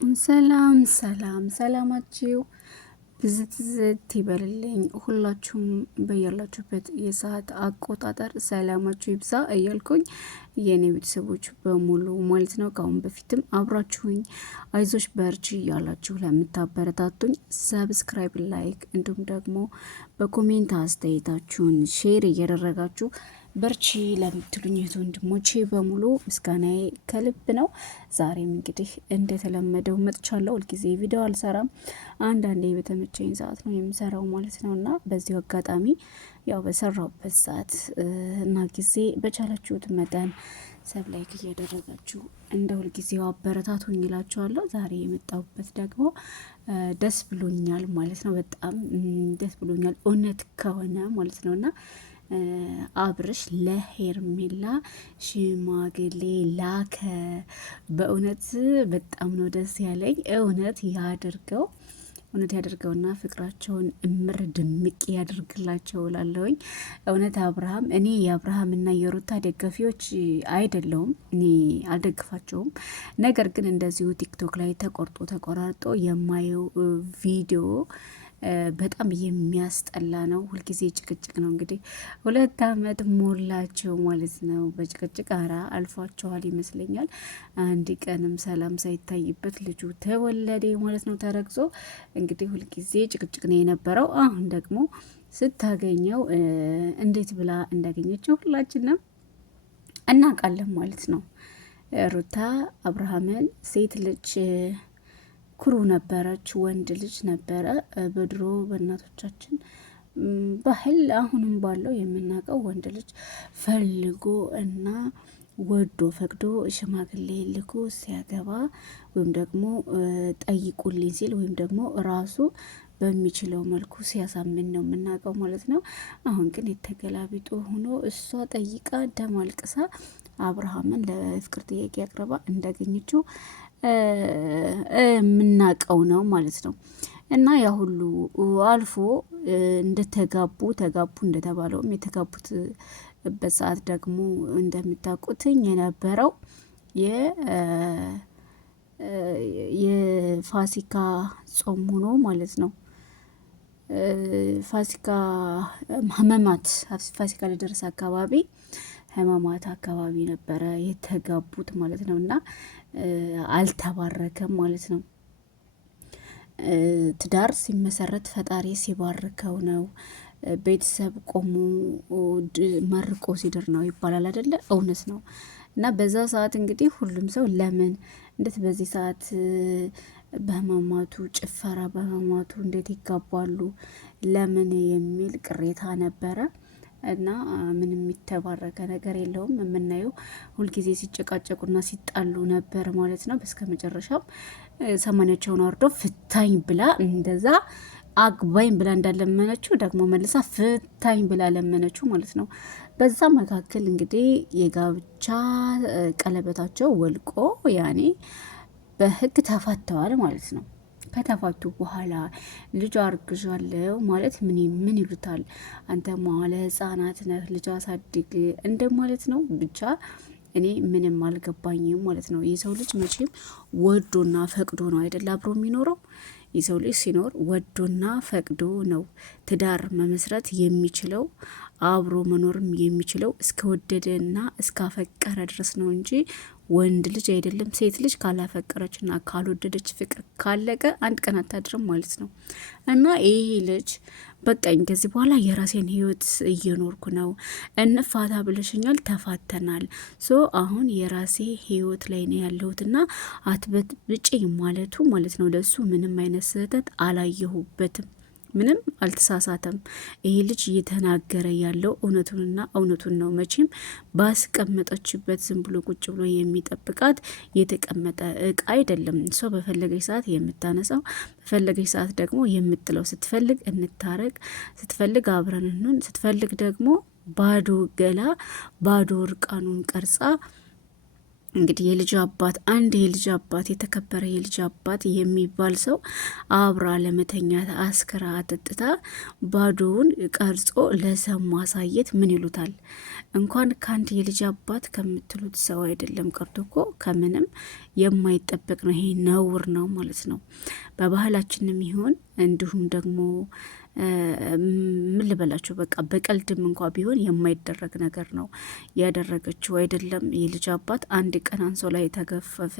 ሰላም ሰላም ሰላማችሁ ብዝት ይበልልኝ። ሁላችሁም በያላችሁበት የሰዓት አቆጣጠር ሰላማችሁ ይብዛ እያልኩኝ የኔ ቤተሰቦች በሙሉ ማለት ነው ከአሁን በፊትም አብራችሁኝ አይዞች በርቺ እያላችሁ ለምታበረታቱኝ ሰብስክራይብ፣ ላይክ እንዲሁም ደግሞ በኮሜንት አስተያየታችሁን ሼር እያደረጋችሁ በርቺ ለምትሉኝ እህት ወንድሞቼ በሙሉ ምስጋናዬ ከልብ ነው። ዛሬም እንግዲህ እንደተለመደው መጥቻለሁ። ሁልጊዜ ቪዲዮ አልሰራም፣ አንዳንዴ በተመቸኝ ሰዓት ነው የምሰራው ማለት ነው። እና በዚሁ አጋጣሚ ያው በሰራውበት ሰዓት እና ጊዜ በቻላችሁት መጠን ሰብ ላይክ እያደረጋችሁ እንደ ሁልጊዜው አበረታቱኝ እላችኋለሁ። ዛሬ የመጣሁበት ደግሞ ደስ ብሎኛል ማለት ነው። በጣም ደስ ብሎኛል እውነት ከሆነ ማለት ነው። እና አብርሽ ለሄርሜላ ሽማግሌ ላከ። በእውነት በጣም ነው ደስ ያለኝ። እውነት ያድርገው፣ እውነት ያደርገውና ፍቅራቸውን እምር ድምቅ ያደርግላቸው ላለውኝ። እውነት አብርሃም፣ እኔ የአብርሃምና የሩታ ደጋፊዎች አይደለውም፣ እኔ አልደግፋቸውም። ነገር ግን እንደዚሁ ቲክቶክ ላይ ተቆርጦ ተቆራርጦ የማየው ቪዲዮ በጣም የሚያስጠላ ነው። ሁልጊዜ ጭቅጭቅ ነው። እንግዲህ 2 አመት ሞላቸው ማለት ነው በጭቅጭቅ አራ አልፏቸዋል ይመስለኛል። አንድ ቀንም ሰላም ሳይታይበት ልጁ ተወለደ ማለት ነው ተረግዞ። እንግዲህ ሁልጊዜ ጭቅጭቅ ነው የነበረው። አሁን ደግሞ ስታገኘው እንዴት ብላ እንዳገኘችው ሁላችንም እናውቃለን ማለት ነው። ሩታ አብርሃምን ሴት ልጅ ኩሩ ነበረች፣ ወንድ ልጅ ነበረ በድሮ በእናቶቻችን ባህል። አሁንም ባለው የምናውቀው ወንድ ልጅ ፈልጎ እና ወዶ ፈቅዶ ሽማግሌ ልኮ ሲያገባ ወይም ደግሞ ጠይቁልኝ ሲል ወይም ደግሞ ራሱ በሚችለው መልኩ ሲያሳምን ነው የምናውቀው ማለት ነው። አሁን ግን የተገላቢጦ ሆኖ እሷ ጠይቃ ደም አልቅሳ አብርሃምን ለፍቅር ጥያቄ አቅርባ እንዳገኘችው የምናውቀው ነው ማለት ነው። እና ያ ሁሉ አልፎ እንደተጋቡ እንደተባለውም የተጋቡት በሰዓት ደግሞ እንደምታውቁትኝ የነበረው የፋሲካ ጾም ሆኖ ማለት ነው። ፋሲካ ህመማት ፋሲካ ለደረሰ አካባቢ ህመማት አካባቢ ነበረ የተጋቡት ማለት ነው። እና አልተባረከም ማለት ነው። ትዳር ሲመሰረት ፈጣሪ ሲባርከው ነው። ቤተሰብ ቆሞ መርቆ ሲድር ነው ይባላል አይደለ? እውነት ነው። እና በዛ ሰዓት እንግዲህ ሁሉም ሰው ለምን እንዴት በዚህ ሰዓት በህማማቱ ጭፈራ በህማማቱ እንዴት ይጋባሉ ለምን የሚል ቅሬታ ነበረ። እና ምንም የተባረከ ነገር የለውም። የምናየው ሁልጊዜ ሲጨቃጨቁና ሲጣሉ ነበር ማለት ነው። በስከ መጨረሻም ሰማኒያቸውን አውርዶ ፍታኝ ብላ እንደዛ አግባኝ ብላ እንዳለመነችው ደግሞ መልሳ ፍታኝ ብላ ለመነችው ማለት ነው። በዛ መካከል እንግዲህ የጋብቻ ቀለበታቸው ወልቆ ያኔ በህግ ተፋተዋል ማለት ነው። ከተፋቱ በኋላ ልጅ አርግዣለሁ ማለት ምን ይሉታል? አንተ መዋለ ህጻናት ነህ፣ ልጅ አሳድግ እንደ ማለት ነው። ብቻ እኔ ምንም አልገባኝም ማለት ነው። የሰው ልጅ መቼም ወዶና ፈቅዶ ነው አይደል አብሮ የሚኖረው። የሰው ልጅ ሲኖር ወዶና ፈቅዶ ነው ትዳር መመስረት የሚችለው አብሮ መኖርም የሚችለው እስከወደደና እስካፈቀረ ድረስ ነው እንጂ ወንድ ልጅ አይደለም። ሴት ልጅ ካላፈቀረችና ካልወደደች ፍቅር ካለቀ አንድ ቀን አታድርም ማለት ነው። እና ይሄ ልጅ በቃኝ ከዚህ በኋላ የራሴን ህይወት እየኖርኩ ነው፣ እንፋታ ብለሽኛል፣ ተፋተናል። አሁን የራሴ ህይወት ላይ ነው ያለሁትና አትበጥብጭ ማለቱ ማለት ነው። ለሱ ምንም አይነት ስህተት አላየሁበትም። ምንም አልተሳሳተም። ይሄ ልጅ እየተናገረ ያለው እውነቱንና እውነቱን ነው። መቼም ባስቀመጠችበት ዝም ብሎ ቁጭ ብሎ የሚጠብቃት የተቀመጠ እቃ አይደለም። እሷ በፈለገች ሰዓት የምታነሳው በፈለገች ሰዓት ደግሞ የምትለው፣ ስትፈልግ እንታረቅ፣ ስትፈልግ አብረን እንሁን፣ ስትፈልግ ደግሞ ባዶ ገላ ባዶ እርቃኑን ቀርጻ እንግዲህ የልጅ አባት አንድ የልጅ አባት የተከበረ የልጅ አባት የሚባል ሰው አብራ ለመተኛት አስክራ አጠጥታ ባዶውን ቀርጾ ለሰው ማሳየት ምን ይሉታል? እንኳን ከአንድ የልጅ አባት ከምትሉት ሰው አይደለም ቀርቶ እኮ ከምንም የማይጠበቅ ነው። ይሄ ነውር ነው ማለት ነው። በባህላችንም ይሁን እንዲሁም ደግሞ ምን ልበላችሁ፣ በቃ በቀልድም እንኳ ቢሆን የማይደረግ ነገር ነው ያደረገችው። አይደለም የልጅ አባት አንድ ቀን አንሶ ላይ የተጋፈፈ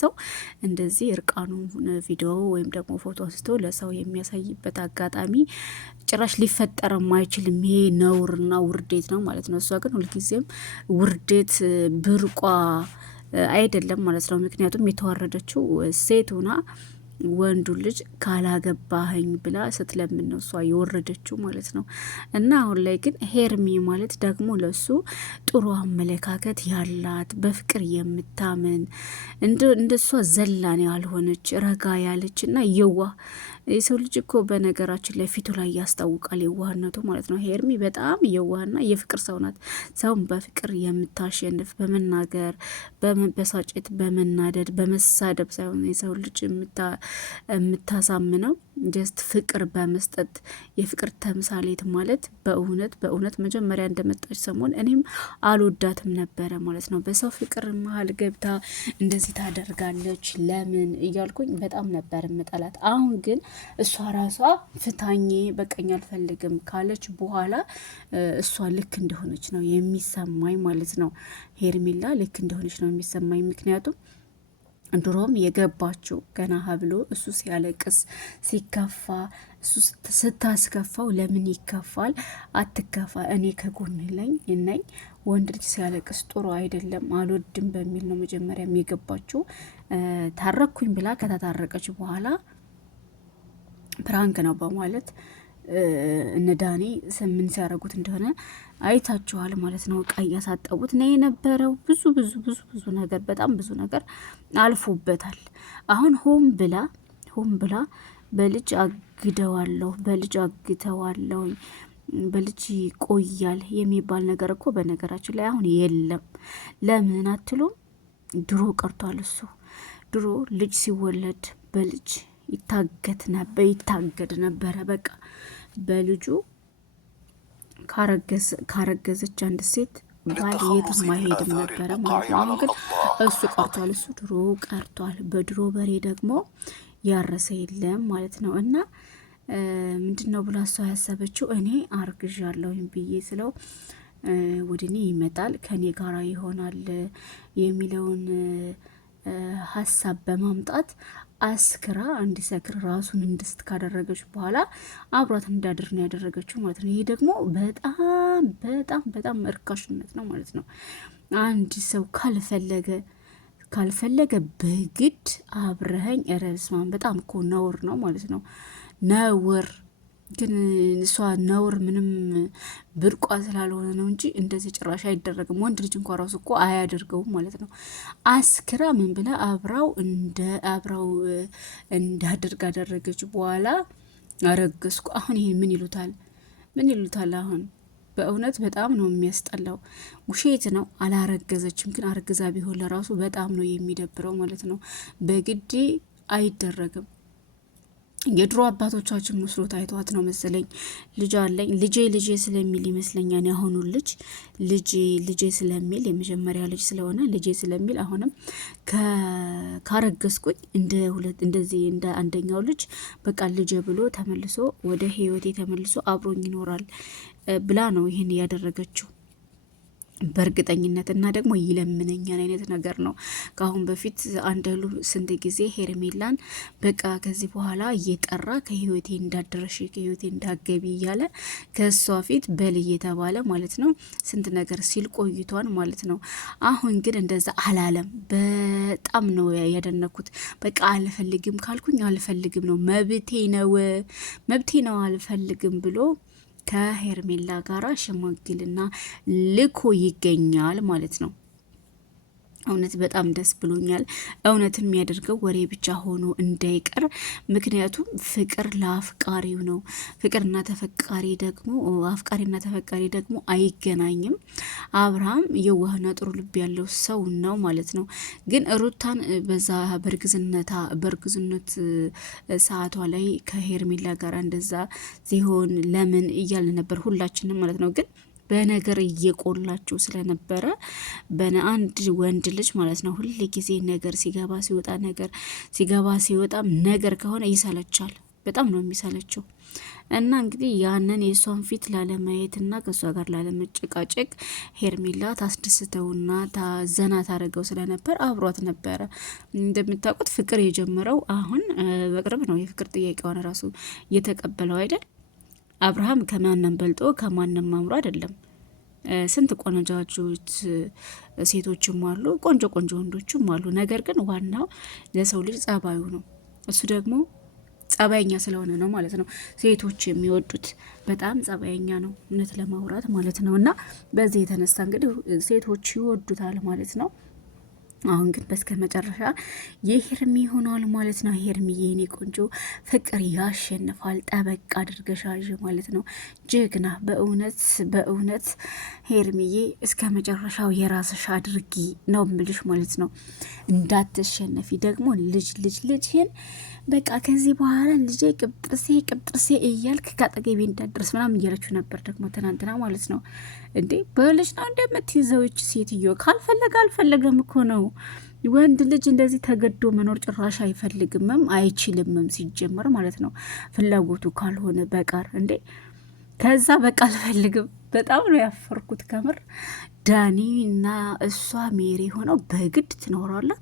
ሰው እንደዚህ እርቃኑ ቪዲዮ ወይም ደግሞ ፎቶ አንስቶ ለሰው የሚያሳይበት አጋጣሚ ጭራሽ ሊፈጠር አይችልም። ይሄ ነውርና ውርዴት ነው ማለት ነው። እሷ ግን ሁልጊዜም ውርዴት ብርቋ አይደለም ማለት ነው። ምክንያቱም የተዋረደችው ሴት ሆና ወንዱ ልጅ ካላገባህኝ ብላ ስትለምን ነው እሷ የወረደችው ማለት ነው። እና አሁን ላይ ግን ሄርሚ ማለት ደግሞ ለሱ ጥሩ አመለካከት ያላት በፍቅር የምታምን እንደሷ ዘላን ያልሆነች ረጋ ያለች እና የዋህ የሰው ልጅ እኮ በነገራችን ላይ ፊቱ ላይ ያስታውቃል የዋህነቱ ማለት ነው። ሄርሚ በጣም የዋህና የፍቅር ሰው ናት። ሰውን በፍቅር የምታሸንፍ በመናገር በመበሳጨት በመናደድ በመሳደብ ሳይሆን የሰው ልጅ የምታሳምነው ጀስት ፍቅር በመስጠት የፍቅር ተምሳሌት ማለት በእውነት መጀመሪያ እንደመጣች ሰሞን እኔም አልወዳትም ነበረ ማለት ነው። በሰው ፍቅር መሀል ገብታ እንደዚህ ታደርጋለች ለምን እያልኩኝ በጣም ነበር ምጠላት። አሁን ግን እሷ ራሷ ፍታኜ በቀኝ አልፈልግም ካለች በኋላ እሷ ልክ እንደሆነች ነው የሚሰማኝ ማለት ነው። ሄርሜላ ልክ እንደሆነች ነው የሚሰማኝ ምክንያቱም ድሮም የገባችው ገና ሀብሎ እሱ ሲያለቅስ ሲከፋ እሱ ስታስከፋው ለምን ይከፋል? አትከፋ፣ እኔ ከጎን ነኝ። ወንድ ልጅ ሲያለቅስ ጥሩ አይደለም፣ አልወድም በሚል ነው መጀመሪያም የገባችው። ታረኩኝ ብላ ከተታረቀች በኋላ ፕራንክ ነው በማለት እነ ዳኒ ምን ሲያደርጉት እንደሆነ አይታችኋል ማለት ነው። እቃ እያሳጠቡት ነው የነበረው። ብዙ ነገር በጣም ብዙ ነገር አልፎበታል። አሁን ሆም ብላ በልጅ አግተዋለሁ በልጅ ይቆያል የሚባል ነገር እኮ በነገራችን ላይ አሁን የለም። ለምን አትሉም? ድሮ ቀርቷል። እሱ ድሮ ልጅ ሲወለድ በልጅ ይታገድ ነበረ። በቃ በልጁ ካረገዘች አንድ ሴት ባል የትም አይሄድም ነበረ ማለት ነው። አሁን ግን እሱ ቀርቷል። እሱ ድሮ ቀርቷል። በድሮ በሬ ደግሞ ያረሰ የለም ማለት ነው። እና ምንድን ነው ብላ እሷ ያሰበችው እኔ አርግዣለሁኝ ብዬ ስለው ወደ እኔ ይመጣል ከኔ ጋራ ይሆናል የሚለውን ሀሳብ በማምጣት አስክራ እንዲሰክር ራሱን እንድስት ካደረገች በኋላ አብሯት እንዳድር ነው ያደረገችው ማለት ነው። ይሄ ደግሞ በጣም በጣም በጣም እርካሽነት ነው ማለት ነው። አንድ ሰው ካልፈለገ በግድ አብረኸኝ ረስማን በጣም እኮ ነውር ነው ማለት ነው። ነውር ግን እሷ ነውር ምንም ብርቋ ስላልሆነ ነው እንጂ እንደዚህ ጭራሽ አይደረግም። ወንድ ልጅ እንኳ ራሱ እኮ አያደርገውም ማለት ነው። አስክራ ምን ብላ አብራው እንዳደርግ አደረገች። በኋላ አረገዝኩ። አሁን ይሄ ምን ይሉታል? አሁን በእውነት በጣም ነው የሚያስጠላው። ውሸት ነው። አላረገዘችም። ግን አርግዛ ቢሆን ለራሱ በጣም ነው የሚደብረው ማለት ነው። በግዴ አይደረግም። የድሮ አባቶቻችን መስሎ ታይቷት ነው መሰለኝ ልጅ አለኝ ልጄ ስለሚል ይመስለኛል። ያሁኑ ልጄ ስለሚል የመጀመሪያ ልጅ ስለሆነ ልጄ ስለሚል አሁንም ካረገዝኩኝ እንደዚህ እንደ አንደኛው ልጅ በቃ ልጄ ብሎ ተመልሶ ወደ ህይወቴ ተመልሶ አብሮኝ ይኖራል ብላ ነው ይህን ያደረገችው በእርግጠኝነት። እና ደግሞ ይለምነኛል አይነት ነገር ነው። ከአሁን በፊት አንደሉ ስንት ጊዜ ሄርሜላን በቃ ከዚህ በኋላ እየጠራ ከህይወቴ እንዳደረሽ ከህይወቴ እንዳገቢ እያለ ከእሷ ፊት በል እየተባለ ማለት ነው ስንት ነገር ሲል ቆይቷን ማለት ነው። አሁን ግን እንደዛ አላለም። በጣም ነው ያደነኩት። በቃ አልፈልግም ካልኩኝ አልፈልግም ነው፣ መብቴ ነው አልፈልግም ብሎ ከሄርሜላ ጋራ ሽማግልና ልኮ ይገኛል ማለት ነው። እውነት በጣም ደስ ብሎኛል። እውነት የሚያደርገው ወሬ ብቻ ሆኖ እንዳይቀር። ምክንያቱም ፍቅር ለአፍቃሪው ነው። ፍቅርና ተፈቃሪ ደግሞ አፍቃሪና ተፈቃሪ ደግሞ አይገናኝም። አብርሃም የዋህና ጥሩ ልብ ያለው ሰው ነው ማለት ነው። ግን ሩታን በዛ በእርግዝነት ሰዓቷ ላይ ከሄርሜላ ጋር እንደዛ ሲሆን ለምን እያለ ነበር ሁላችንም ማለት ነው። ግን በነገር እየቆላችሁ ስለነበረ አንድ ወንድ ልጅ ማለት ነው ሁል ጊዜ ነገር ሲገባ ሲወጣ ነገር ሲገባ ሲወጣ ነገር ከሆነ ይሰለቻል። በጣም ነው የሚሰለችው። እና እንግዲህ ያንን የእሷን ፊት ላለማየትና ከእሷ ጋር ላለመጨቃጨቅ ሄርሜላ ታስደስተውና ታዘና ታደርገው ስለነበር አብሯት ነበረ። እንደምታውቁት ፍቅር የጀመረው አሁን በቅርብ ነው። የፍቅር ጥያቄዋን ራሱ እየተቀበለው አይደል? አብርሃም ከማንም በልጦ ከማንም አምሮ አይደለም። ስንት ቆነጃጆች ሴቶችም አሉ፣ ቆንጆ ቆንጆ ወንዶችም አሉ። ነገር ግን ዋናው ለሰው ልጅ ጸባዩ ነው። እሱ ደግሞ ጸባየኛ ስለሆነ ነው ማለት ነው ሴቶች የሚወዱት። በጣም ጸባየኛ ነው እውነት ለማውራት ማለት ነው። እና በዚህ የተነሳ እንግዲህ ሴቶች ይወዱታል ማለት ነው። አሁን ግን በስከ መጨረሻ የሄርሚ ሆኗል ማለት ነው። ሄርሚ የኔ ቆንጆ ፍቅር ያሸንፋል። ጠበቅ አድርገሻዥ ማለት ነው። ጀግና በእውነት ሄርሚዬ እስከ መጨረሻው የራስሽ አድርጊ ነው ምልሽ ማለት ነው። እንዳትሸነፊ ደግሞ ልጅህን በቃ ከዚህ በኋላ ልጄ ቅብጥርሴ እያልክ ከአጠገቤ እንዳደርስ ምናምን እያለችው ነበር ደግሞ ትናንትና ማለት ነው። እንዴ በልጅ ነው እንደምትይዘው ይች ሴትዮ? ካልፈለገ አልፈለገም እኮ ነው። ወንድ ልጅ እንደዚህ ተገዶ መኖር ጭራሽ አይፈልግምም አይችልምም ሲጀመር ማለት ነው፣ ፍላጎቱ ካልሆነ በቀር እንዴ። ከዛ በቃ አልፈልግም። በጣም ነው ያፈርኩት ከምር። ዳኒ እና እሷ ሜሪ ሆነው በግድ ትኖራለህ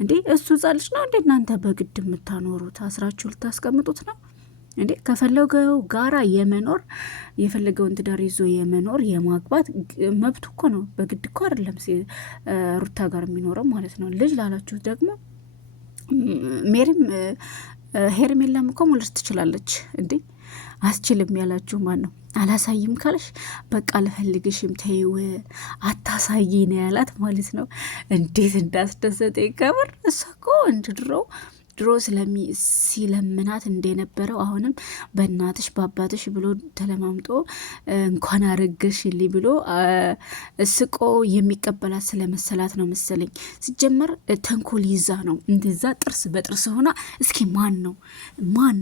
እንዴ? እሱ ጻልሽ ነው እንዴ እናንተ በግድ የምታኖሩት? አስራችሁ ልታስቀምጡት ነው እንዴ? ከፈለገው ጋራ የመኖር የፈለገውን ትዳር ይዞ የመኖር የማግባት መብቱ እኮ ነው። በግድ እኮ አይደለም ሩታ ጋር የሚኖረው ማለት ነው። ልጅ ላላችሁት ደግሞ ሜሪም ሄርሜላም እኮ መውለድ ትችላለች እንዴ? አስችልም ያላችሁ ማን ነው? አላሳይም ካለሽ በቃ ልፈልግሽም ተይው አታሳይ ነው ያላት ማለት ነው። እንዴት እንዳስደሰተ ይከብር። እሷ እኮ ድሮ ሲለምናት እንደነበረው አሁንም በእናትሽ በአባትሽ ብሎ ተለማምጦ እንኳን አረገሽልኝ ብሎ እስቆ የሚቀበላት ስለመሰላት ነው መሰለኝ። ሲጀመር ተንኮል ይዛ ነው እንደዛ ጥርስ በጥርስ ሆና። እስኪ ማን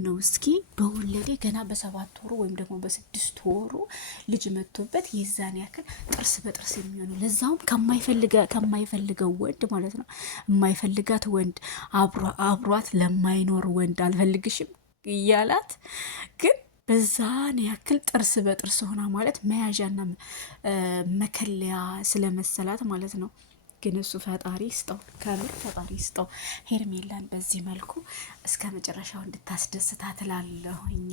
ነው እስኪ በወለዴ ገና በ7 ወሩ ወይም ደግሞ በ6 ወሩ ልጅ መጥቶበት የዛን ያክል ጥርስ በጥርስ የሚሆነው ለዛውም ከማይፈልገው ወንድ ማለት ነው። የማይፈልጋት ወንድ አብሯት ለማይኖር ወንድ አልፈልግሽም እያላት ግን በዛን ያክል ጥርስ በጥርስ ሆና ማለት መያዣና መከለያ ስለመሰላት ማለት ነው። ግን እሱ ፈጣሪ ስጠው፣ ከምር ፈጣሪ ስጠው። ሄርሜላን በዚህ መልኩ እስከ መጨረሻው እንድታስደስታት እላለሁኝ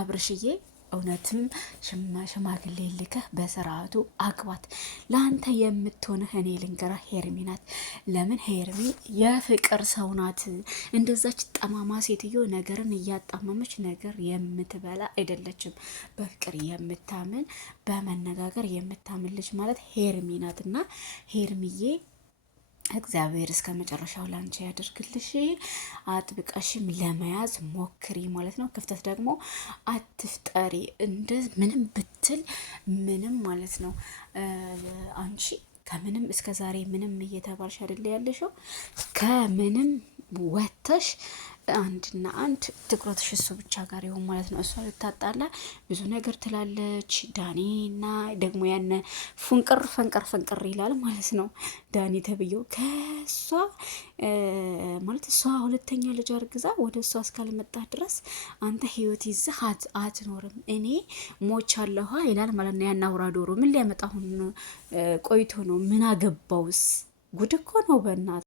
አብርሽዬ። እውነትም ሽማግሌ ልከህ በስርዓቱ አግባት። ለአንተ የምትሆንህ እኔ ልንገራ ሄርሚ ናት። ለምን ሄርሚ የፍቅር ሰው ናት። እንደዛች ጠማማ ሴትዮ ነገርን እያጣመመች ነገር የምትበላ አይደለችም። በፍቅር የምታምን በመነጋገር የምታምን ልጅ ማለት ሄርሚ ናት። እና ሄርሚዬ እግዚአብሔር እስከ መጨረሻው ላንቺ ያደርግልሽ። አጥብቀሽም ለመያዝ ሞክሪ ማለት ነው። ክፍተት ደግሞ አትፍጠሪ። እንደ ምንም ብትል ምንም ማለት ነው። አንቺ ከምንም እስከ ዛሬ ምንም እየተባልሽ አይደለ ያለሽው? ከምንም ወተሽ አንድና አንድ ትኩረትሽ እሱ ብቻ ጋር ይሆን ማለት ነው። እሷ ልታጣላ ብዙ ነገር ትላለች። ዳኒና ደግሞ ያነ ፈንቀር ይላል ማለት ነው። ዳኒ ተብዬው ከእሷ ማለት እሷ 2ኛ ልጅ አርግዛ ወደ እሷ እስካልመጣ ድረስ አንተ ህይወት ይዘህ አትኖርም፣ እኔ ሞቻለሁ ይላል ማለት ነው። ያን አውራ ዶሮ ምን ሊያመጣ አሁን ቆይቶ ነው? ምን አገባውስ? ጉድ እኮ ነው በእናት